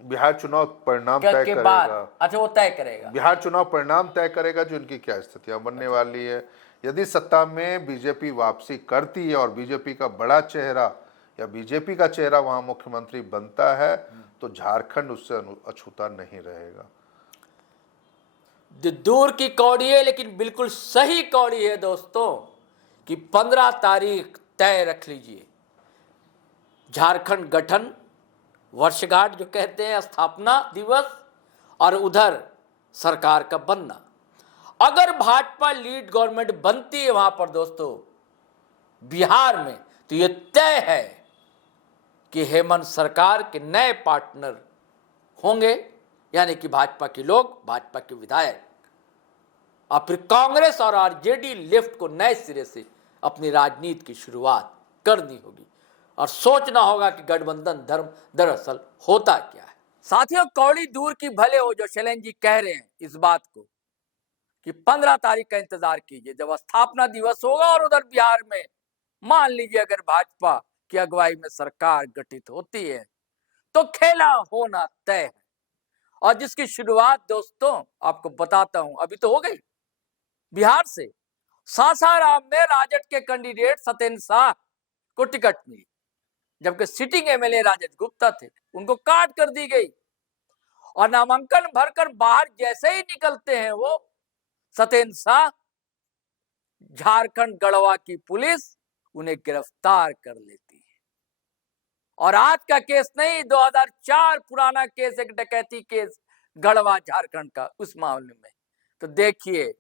बिहार चुनाव परिणाम तय करेगा। अच्छा, वो तय करेगा, बिहार चुनाव परिणाम तय करेगा जो इनकी क्या स्थितियां बनने वाली है। यदि सत्ता में बीजेपी वापसी करती है और बीजेपी का बड़ा चेहरा या बीजेपी का चेहरा वहां मुख्यमंत्री बनता है तो झारखंड उससे अछूता नहीं रहेगा। दूर की कौड़ी है लेकिन बिल्कुल सही कौड़ी है दोस्तों कि 15 तारीख तय रख लीजिए, झारखंड गठन वर्षगांठ जो कहते हैं, स्थापना दिवस, और उधर सरकार का बनना। अगर भाजपा लीड गवर्नमेंट बनती है वहां पर दोस्तों बिहार में, तो ये तय है कि हेमंत सरकार के नए पार्टनर होंगे, यानी कि भाजपा के लोग, भाजपा के विधायक। और फिर कांग्रेस और आरजेडी लेफ्ट को नए सिरे से अपनी राजनीति की शुरुआत करनी होगी और सोचना होगा कि गठबंधन धर्म दरअसल होता क्या है। साथियों, कौड़ी दूर की भले हो जो शैलेंद्र जी कह रहे हैं इस बात को कि 15 तारीख का इंतजार कीजिए जब स्थापना दिवस होगा और उधर बिहार में मान लीजिए अगर भाजपा की अगुवाई में सरकार गठित होती है तो खेला होना तय है। और जिसकी शुरुआत दोस्तों आपको बताता हूं, अभी तो हो गई बिहार से। सासाराम में राजद के कैंडिडेट सत्येंद्र शाह को टिकट मिली, जबकि सिटिंग एमएलए राजेश गुप्ता थे, उनको काट कर दी गई। और नामांकन भरकर बाहर जैसे ही निकलते हैं वो सत्येंद्र शाह, झारखंड गढ़वा की पुलिस उन्हें गिरफ्तार कर लेती है। और आज का केस नहीं, 2004 पुराना केस, एक डकैती केस गढ़वा झारखंड का, उस मामले में। तो देखिए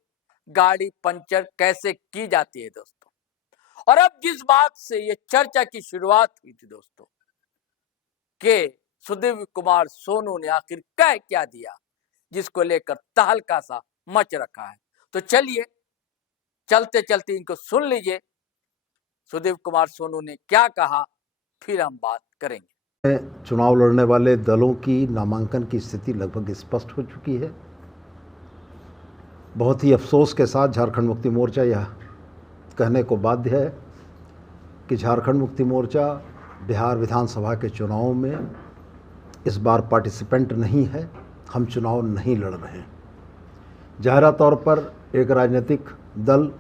गाड़ी पंचर कैसे की जाती है दोस्तों। और अब जिस बात से ये चर्चा की शुरुआत हुई थी दोस्तों कि सुदेव कुमार सोनू ने आखिर कह क्या दिया, जिसको लेकर तहलका सा मच रखा है, तो चलिए चलते चलते इनको सुन लीजिए सुदेव कुमार सोनू ने क्या कहा, फिर हम बात करेंगे। चुनाव लड़ने वाले दलों की नामांकन की स्थिति लगभग स्पष्ट हो चुकी है। बहुत ही अफसोस के साथ झारखंड मुक्ति मोर्चा यह कहने को बाध्य है कि झारखंड मुक्ति मोर्चा बिहार विधानसभा के चुनावों में इस बार पार्टिसिपेंट नहीं है। हम चुनाव नहीं लड़ रहे हैं। ज़ाहिरा तौर पर एक राजनीतिक दल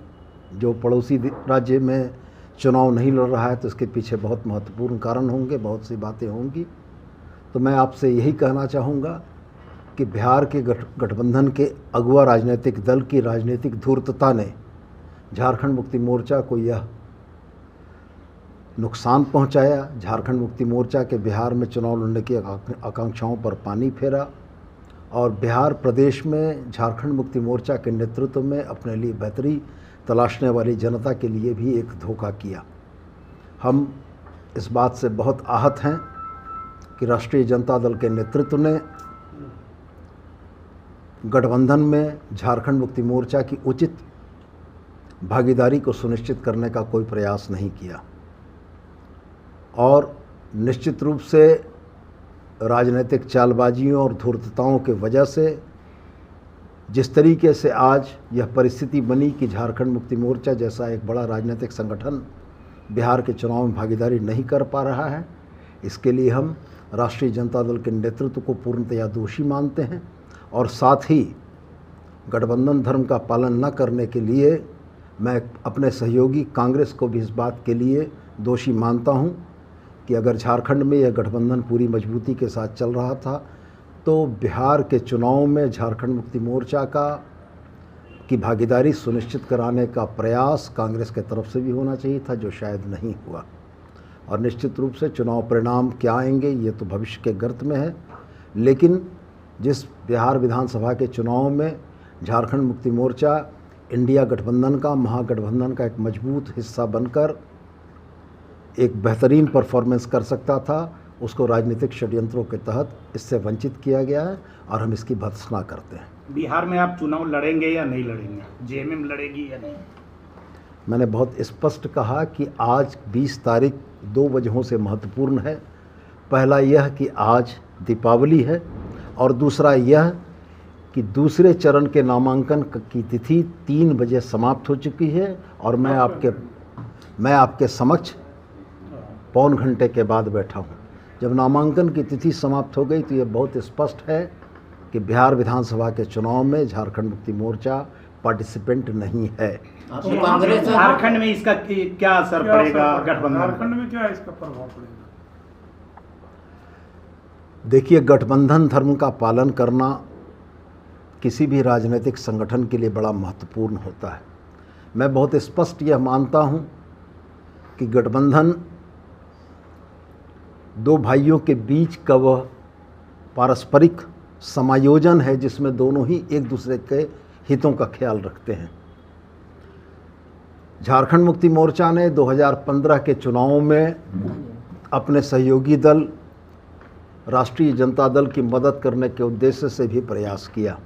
जो पड़ोसी राज्य में चुनाव नहीं लड़ रहा है तो इसके पीछे बहुत महत्वपूर्ण कारण होंगे, बहुत सी बातें होंगी। तो मैं आपसे यही कहना चाहूँगा कि बिहार के गठबंधन के अगुआ राजनीतिक दल की राजनीतिक धूर्तता ने झारखंड मुक्ति मोर्चा को यह नुकसान पहुंचाया। झारखंड मुक्ति मोर्चा के बिहार में चुनाव लड़ने की आकांक्षाओं पर पानी फेरा और बिहार प्रदेश में झारखंड मुक्ति मोर्चा के नेतृत्व में अपने लिए बेहतरी तलाशने वाली जनता के लिए भी एक धोखा किया। हम इस बात से बहुत आहत हैं कि राष्ट्रीय जनता दल के नेतृत्व ने गठबंधन में झारखंड मुक्ति मोर्चा की उचित भागीदारी को सुनिश्चित करने का कोई प्रयास नहीं किया और निश्चित रूप से राजनीतिक चालबाजियों और धूर्तताओं के वजह से जिस तरीके से आज यह परिस्थिति बनी कि झारखंड मुक्ति मोर्चा जैसा एक बड़ा राजनीतिक संगठन बिहार के चुनाव में भागीदारी नहीं कर पा रहा है, इसके लिए हम राष्ट्रीय जनता दल के नेतृत्व को पूर्णतया दोषी मानते हैं और साथ ही गठबंधन धर्म का पालन न करने के लिए मैं अपने सहयोगी कांग्रेस को भी इस बात के लिए दोषी मानता हूं कि अगर झारखंड में यह गठबंधन पूरी मजबूती के साथ चल रहा था तो बिहार के चुनाव में झारखंड मुक्ति मोर्चा की भागीदारी सुनिश्चित कराने का प्रयास कांग्रेस के तरफ से भी होना चाहिए था, जो शायद नहीं हुआ। और निश्चित रूप से चुनाव परिणाम क्या आएंगे ये तो भविष्य के गर्त में है, लेकिन जिस बिहार विधानसभा के चुनाव में झारखंड मुक्ति मोर्चा इंडिया गठबंधन का, महागठबंधन का एक मजबूत हिस्सा बनकर एक बेहतरीन परफॉर्मेंस कर सकता था, उसको राजनीतिक षड्यंत्रों के तहत इससे वंचित किया गया है और हम इसकी भर्त्सना करते हैं। बिहार में आप चुनाव लड़ेंगे या नहीं लड़ेंगे? जेएमएम लड़ेगी या नहीं? मैंने बहुत स्पष्ट कहा कि आज 20 तारीख 2 वजहों से महत्वपूर्ण है। पहला यह कि आज दीपावली है और दूसरा यह कि दूसरे चरण के नामांकन की तिथि 3 बजे समाप्त हो चुकी है और मैं आपके समक्ष पौन घंटे के बाद बैठा हूँ। जब नामांकन की तिथि समाप्त हो गई तो ये बहुत स्पष्ट है कि बिहार विधानसभा के चुनाव में झारखंड मुक्ति मोर्चा पार्टिसिपेंट नहीं है। तो कांग्रेस झारखंड में इसका क्या असर पड़ेगा? गठबंधन झारखंड में क्या इसका प्रभाव पड़ेगा? देखिए, गठबंधन धर्म का पालन करना किसी भी राजनीतिक संगठन के लिए बड़ा महत्वपूर्ण होता है। मैं बहुत स्पष्ट यह मानता हूं कि गठबंधन 2 भाइयों के बीच का वह पारस्परिक समायोजन है जिसमें दोनों ही एक दूसरे के हितों का ख्याल रखते हैं। झारखंड मुक्ति मोर्चा ने 2015 के चुनाव में अपने सहयोगी दल राष्ट्रीय जनता दल की मदद करने के उद्देश्य से भी प्रयास किया।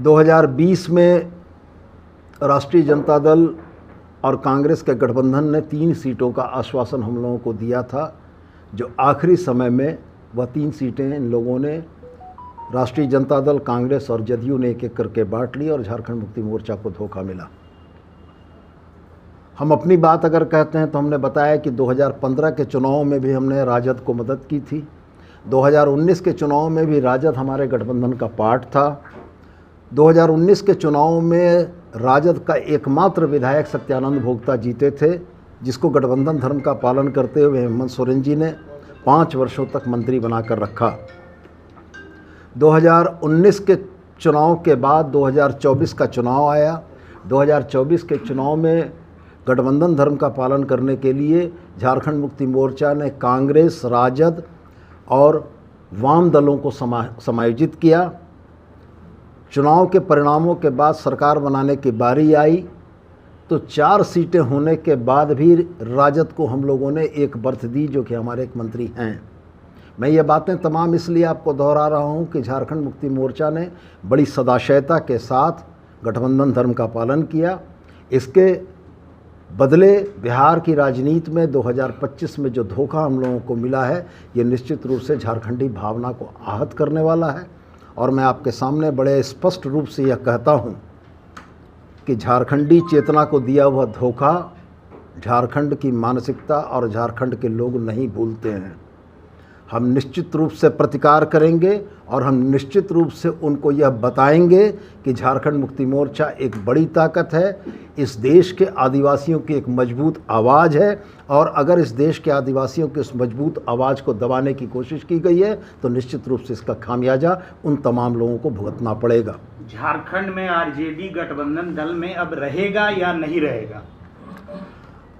2020 में राष्ट्रीय जनता दल और कांग्रेस के गठबंधन ने 3 सीटों का आश्वासन हम लोगों को दिया था, जो आखिरी समय में वह 3 सीटें इन लोगों ने राष्ट्रीय जनता दल, कांग्रेस और जदयू ने एक-एक करके बांट ली और झारखंड मुक्ति मोर्चा को धोखा मिला। हम अपनी बात अगर कहते हैं तो हमने बताया कि 2015 के चुनाव में भी हमने राजद को मदद की थी। 2019 के चुनाव में भी राजद हमारे गठबंधन का पार्ट था। 2019 के चुनाव में राजद का एकमात्र विधायक सत्यानंद भोक्ता जीते थे, जिसको गठबंधन धर्म का पालन करते हुए हेमंत सोरेन जी ने 5 वर्षों तक मंत्री बनाकर रखा। 2019 के चुनाव के बाद 2024 का चुनाव आया। 2024 के चुनाव में गठबंधन धर्म का पालन करने के लिए झारखंड मुक्ति मोर्चा ने कांग्रेस, राजद और वाम दलों को समायोजित किया। चुनाव के परिणामों के बाद सरकार बनाने की बारी आई तो 4 सीटें होने के बाद भी राजद को हम लोगों ने एक बर्थ दी, जो कि हमारे एक मंत्री हैं। मैं ये बातें तमाम इसलिए आपको दोहरा रहा हूँ कि झारखंड मुक्ति मोर्चा ने बड़ी सदाशयता के साथ गठबंधन धर्म का पालन किया। इसके बदले बिहार की राजनीति में 2025 में जो धोखा हम लोगों को मिला है, ये निश्चित रूप से झारखंडी भावना को आहत करने वाला है। और मैं आपके सामने बड़े स्पष्ट रूप से यह कहता हूँ कि झारखंडी चेतना को दिया हुआ धोखा झारखंड की मानसिकता और झारखंड के लोग नहीं भूलते हैं। हम निश्चित रूप से प्रतिकार करेंगे और हम निश्चित रूप से उनको यह बताएंगे कि झारखंड मुक्ति मोर्चा एक बड़ी ताकत है, इस देश के आदिवासियों की एक मजबूत आवाज़ है, और अगर इस देश के आदिवासियों की उस मजबूत आवाज़ को दबाने की कोशिश की गई है तो निश्चित रूप से इसका खामियाजा उन तमाम लोगों को भुगतना पड़ेगा। झारखंड में आरजेडी गठबंधन दल में अब रहेगा या नहीं रहेगा?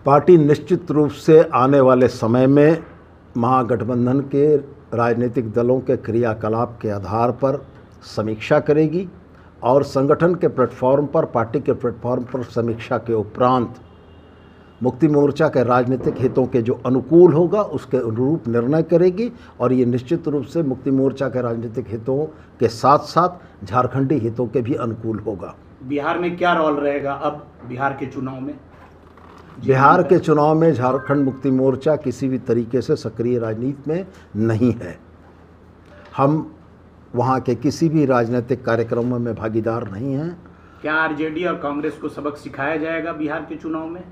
पार्टी निश्चित रूप से आने वाले समय में महागठबंधन के राजनीतिक दलों के क्रियाकलाप के आधार पर समीक्षा करेगी और संगठन के प्लेटफॉर्म पर, पार्टी के प्लेटफॉर्म पर समीक्षा के उपरांत मुक्ति मोर्चा के राजनीतिक हितों के जो अनुकूल होगा उसके अनुरूप निर्णय करेगी, और ये निश्चित रूप से मुक्ति मोर्चा के राजनीतिक हितों के साथ साथ झारखंडी हितों के भी अनुकूल होगा। बिहार में क्या रोल रहेगा अब बिहार के चुनाव में? बिहार के चुनाव में झारखंड मुक्ति मोर्चा किसी भी तरीके से सक्रिय राजनीति में नहीं है। हम वहाँ के किसी भी राजनीतिक कार्यक्रमों में भागीदार नहीं हैं। क्या आरजेडी और कांग्रेस को सबक सिखाया जाएगा बिहार के चुनाव में?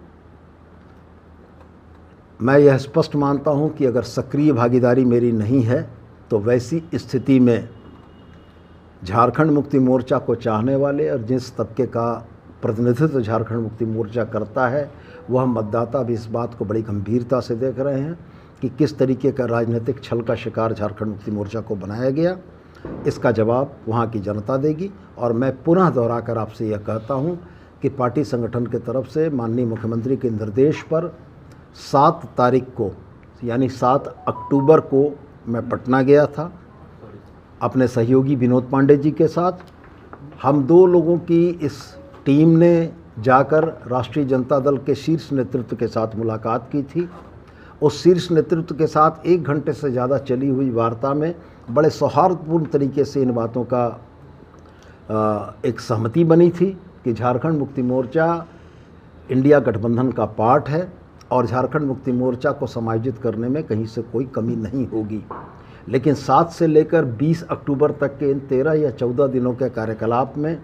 मैं यह स्पष्ट मानता हूं कि अगर सक्रिय भागीदारी मेरी नहीं है तो वैसी स्थिति में झारखंड मुक्ति मोर्चा को चाहने वाले और जिस तबके का प्रतिनिधित्व झारखंड मुक्ति मोर्चा करता है वह मतदाता भी इस बात को बड़ी गंभीरता से देख रहे हैं कि किस तरीके का राजनीतिक छल का शिकार झारखंड मुक्ति मोर्चा को बनाया गया। इसका जवाब वहाँ की जनता देगी, और मैं पुनः दोहराकर आपसे यह कहता हूँ कि पार्टी संगठन की तरफ से माननीय मुख्यमंत्री के निर्देश पर 7 तारीख को यानी 7 अक्टूबर को मैं पटना गया था अपने सहयोगी विनोद पांडे जी के साथ। हम 2 लोगों की इस टीम ने जाकर राष्ट्रीय जनता दल के शीर्ष नेतृत्व के साथ मुलाकात की थी। उस शीर्ष नेतृत्व के साथ 1 घंटे से ज़्यादा चली हुई वार्ता में बड़े सौहार्दपूर्ण तरीके से इन बातों का एक सहमति बनी थी कि झारखंड मुक्ति मोर्चा इंडिया गठबंधन का पार्ट है और झारखंड मुक्ति मोर्चा को समायोजित करने में कहीं से कोई कमी नहीं होगी। लेकिन 7 से लेकर 20 अक्टूबर तक के इन 13 या 14 दिनों के कार्यकलाप में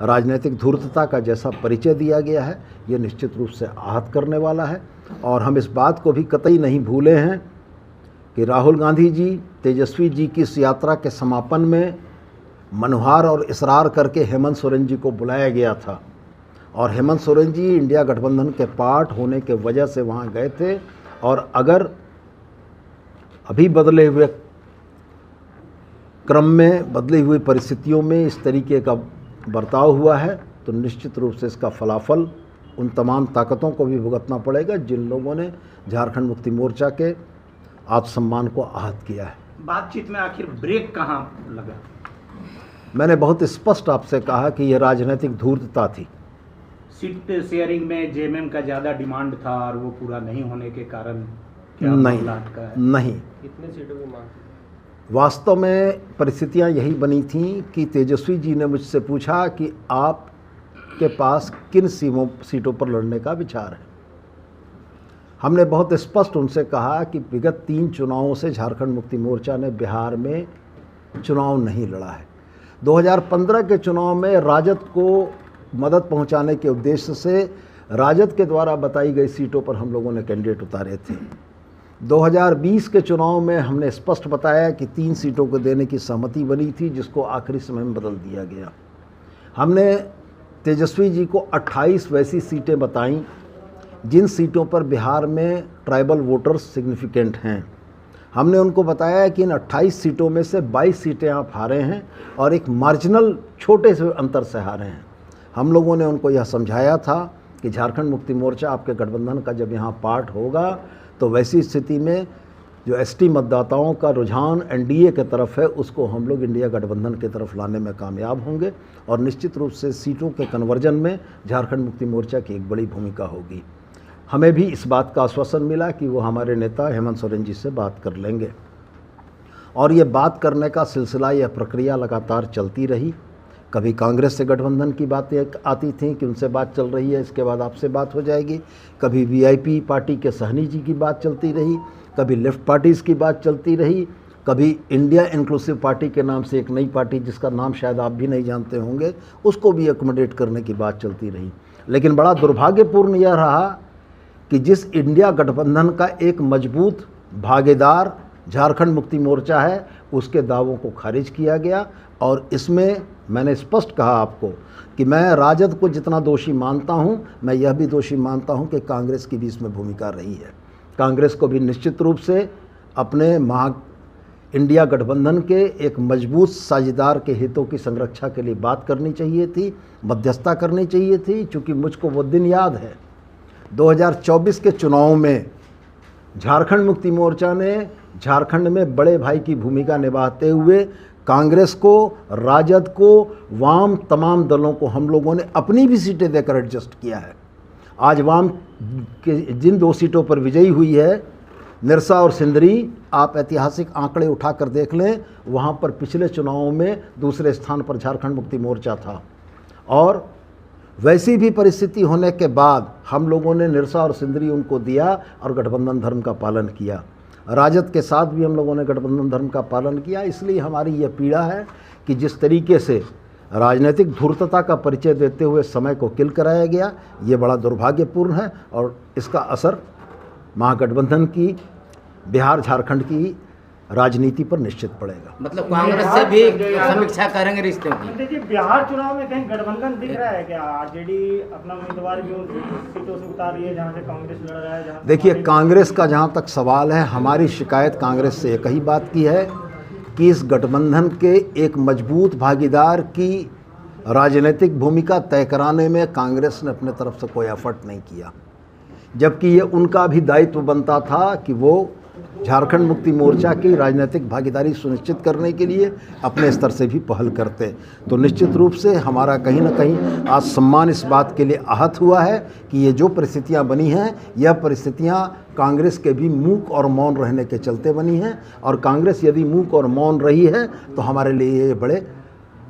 राजनीतिक धूर्तता का जैसा परिचय दिया गया है ये निश्चित रूप से आहत करने वाला है। और हम इस बात को भी कतई नहीं भूले हैं कि राहुल गांधी जी, तेजस्वी जी की इस यात्रा के समापन में मनुहार और इसरार करके हेमंत सोरेन जी को बुलाया गया था, और हेमंत सोरेन जी इंडिया गठबंधन के पार्ट होने के वजह से वहाँ गए थे। और अगर अभी बदले हुए क्रम में, बदली हुई परिस्थितियों में इस तरीके का बर्ताव हुआ है तो निश्चित रूप से इसका फलाफल उन तमाम ताकतों को भी भुगतना पड़ेगा जिन लोगों ने झारखंड मुक्ति मोर्चा के आत्मसम्मान को आहत किया है। बातचीत में आखिर ब्रेक कहाँ लगा? मैंने बहुत स्पष्ट आपसे कहा कि यह राजनीतिक धूर्तता थी। सीट शेयरिंग में जेएमएम का ज़्यादा डिमांड था और वो पूरा नहीं होने के कारण क्या नहीं, मामला अटका है? नहीं, कितने सीटों की मांग? वास्तव में परिस्थितियां यही बनी थीं कि तेजस्वी जी ने मुझसे पूछा कि आपके पास किन सीटों पर लड़ने का विचार है। हमने बहुत स्पष्ट उनसे कहा कि विगत 3 चुनावों से झारखंड मुक्ति मोर्चा ने बिहार में चुनाव नहीं लड़ा है। 2015 के चुनाव में राजद को मदद पहुंचाने के उद्देश्य से राजद के द्वारा बताई गई सीटों पर हम लोगों ने कैंडिडेट उतारे थे। 2020 के चुनाव में हमने स्पष्ट बताया कि 3 सीटों को देने की सहमति बनी थी जिसको आखिरी समय में बदल दिया गया। हमने तेजस्वी जी को 28 वैसी सीटें बताईं जिन सीटों पर बिहार में ट्राइबल वोटर्स सिग्निफिकेंट हैं। हमने उनको बताया कि इन 28 सीटों में से 22 सीटें आप हारे हैं और एक मार्जिनल छोटे से अंतर से हारे हैं। हम लोगों ने उनको यह समझाया था कि झारखंड मुक्ति मोर्चा आपके गठबंधन का जब यहाँ पार्ट होगा तो वैसी स्थिति में जो एसटी मतदाताओं का रुझान एनडीए की तरफ है उसको हम लोग इंडिया गठबंधन की तरफ लाने में कामयाब होंगे और निश्चित रूप से सीटों के कन्वर्जन में झारखंड मुक्ति मोर्चा की एक बड़ी भूमिका होगी। हमें भी इस बात का आश्वासन मिला कि वो हमारे नेता हेमंत सोरेन जी से बात कर लेंगे और ये बात करने का सिलसिला, यह प्रक्रिया लगातार चलती रही। कभी कांग्रेस से गठबंधन की बातें आती थीं कि उनसे बात चल रही है, इसके बाद आपसे बात हो जाएगी। कभी वीआईपी पार्टी के सहनी जी की बात चलती रही, कभी लेफ्ट पार्टीज़ की बात चलती रही, कभी इंडिया इंक्लूसिव पार्टी के नाम से एक नई पार्टी जिसका नाम शायद आप भी नहीं जानते होंगे उसको भी एकोमोडेट करने की बात चलती रही। लेकिन बड़ा दुर्भाग्यपूर्ण यह रहा कि जिस इंडिया गठबंधन का एक मजबूत भागीदार झारखंड मुक्ति मोर्चा है उसके दावों को खारिज किया गया। और इसमें मैंने स्पष्ट कहा आपको कि मैं राजद को जितना दोषी मानता हूं, मैं यह भी दोषी मानता हूं कि कांग्रेस की भी इसमें भूमिका रही है। कांग्रेस को भी निश्चित रूप से अपने इंडिया गठबंधन के एक मजबूत साझेदार के हितों की संरक्षा के लिए बात करनी चाहिए थी, मध्यस्थता करनी चाहिए थी। चूँकि मुझको वो दिन याद है 2024 के चुनाव में झारखंड मुक्ति मोर्चा ने झारखंड में बड़े भाई की भूमिका निभाते हुए कांग्रेस को, राजद को, वाम तमाम दलों को हम लोगों ने अपनी भी सीटें देकर एडजस्ट किया है। आज वाम के जिन 2 सीटों पर विजयी हुई है, निरसा और सिंदरी, आप ऐतिहासिक आंकड़े उठाकर देख लें, वहाँ पर पिछले चुनावों में दूसरे स्थान पर झारखंड मुक्ति मोर्चा था। और वैसी भी परिस्थिति होने के बाद हम लोगों ने निरसा और सिंदरी उनको दिया और गठबंधन धर्म का पालन किया। राजद के साथ भी हम लोगों ने गठबंधन धर्म का पालन किया। इसलिए हमारी यह पीड़ा है कि जिस तरीके से राजनीतिक धूर्तता का परिचय देते हुए समय को किल कराया गया, ये बड़ा दुर्भाग्यपूर्ण है और इसका असर महागठबंधन की बिहार झारखंड की राजनीति पर निश्चित पड़ेगा। मतलब कांग्रेस से भी समीक्षा करेंगे रिश्तों की। देखिए, बिहार चुनाव में कहीं गठबंधन दिख रहा है क्या? आरजेडी अपना उम्मीदवार भी उन सीटों से उतार रही है जहां से कांग्रेस लड़ रहा है। देखिए, कांग्रेस का जहां तक सवाल है, हमारी शिकायत कांग्रेस से एक ही बात की है कि इस गठबंधन के एक मजबूत भागीदार की राजनीतिक भूमिका तय कराने में कांग्रेस ने अपने तरफ से कोई एफर्ट नहीं किया, जबकि ये उनका भी दायित्व बनता था कि वो झारखंड मुक्ति मोर्चा की राजनीतिक भागीदारी सुनिश्चित करने के लिए अपने स्तर से भी पहल करते। तो निश्चित रूप से हमारा कहीं ना कहीं आज सम्मान इस बात के लिए आहत हुआ है कि ये जो परिस्थितियां बनी हैं, यह परिस्थितियां कांग्रेस के भी मूक और मौन रहने के चलते बनी हैं। और कांग्रेस यदि मूक और मौन रही है तो हमारे लिए ये बड़े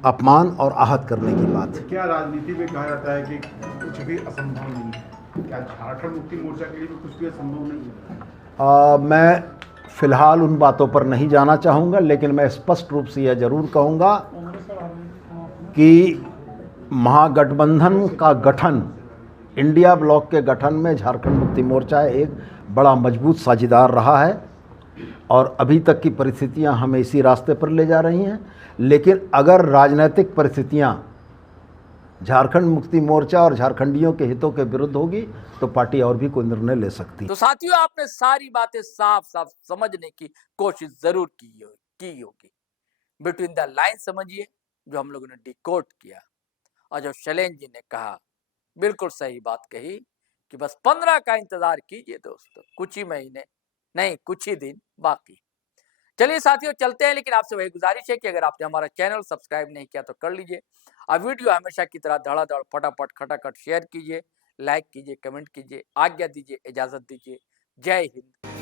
अपमान और आहत करने की बात है। क्या राजनीति में कहा जाता है कि कुछ भी असंभव नहीं है? क्या झारखंड मुक्ति मोर्चा के लिए भी कुछ भी असंभव नहीं है? मैं फ़िलहाल उन बातों पर नहीं जाना चाहूँगा, लेकिन मैं स्पष्ट रूप से यह ज़रूर कहूँगा कि महागठबंधन का गठन, इंडिया ब्लॉक के गठन में झारखंड मुक्ति मोर्चा एक बड़ा मजबूत साझेदार रहा है और अभी तक की परिस्थितियां हमें इसी रास्ते पर ले जा रही हैं। लेकिन अगर राजनीतिक परिस्थितियां झारखंड मुक्ति मोर्चा और झारखंडियों के हितों के विरुद्ध होगी तो पार्टी और भी कोई निर्णय ले सकती है। तो साथियों, आपने सारी बातें साफ साफ समझने की कोशिश जरूर की होगी। बिटवीन द लाइन समझिए जो हम लोगों ने डिकोड किया, और जो शैलेंद्र जी ने कहा बिल्कुल सही बात कही कि बस 15 का इंतजार कीजिए दोस्तों, कुछ ही महीने नहीं, कुछ ही दिन बाकी। चलिए साथियों, चलते हैं, लेकिन आपसे वही गुजारिश है कि अगर आपने हमारा चैनल सब्सक्राइब नहीं किया तो कर लीजिए। अब वीडियो हमेशा की तरह धड़ाधड़ फटाफट खटाखट शेयर कीजिए, लाइक कीजिए, कमेंट कीजिए, आज्ञा दीजिए, इजाजत दीजिए। जय हिंद।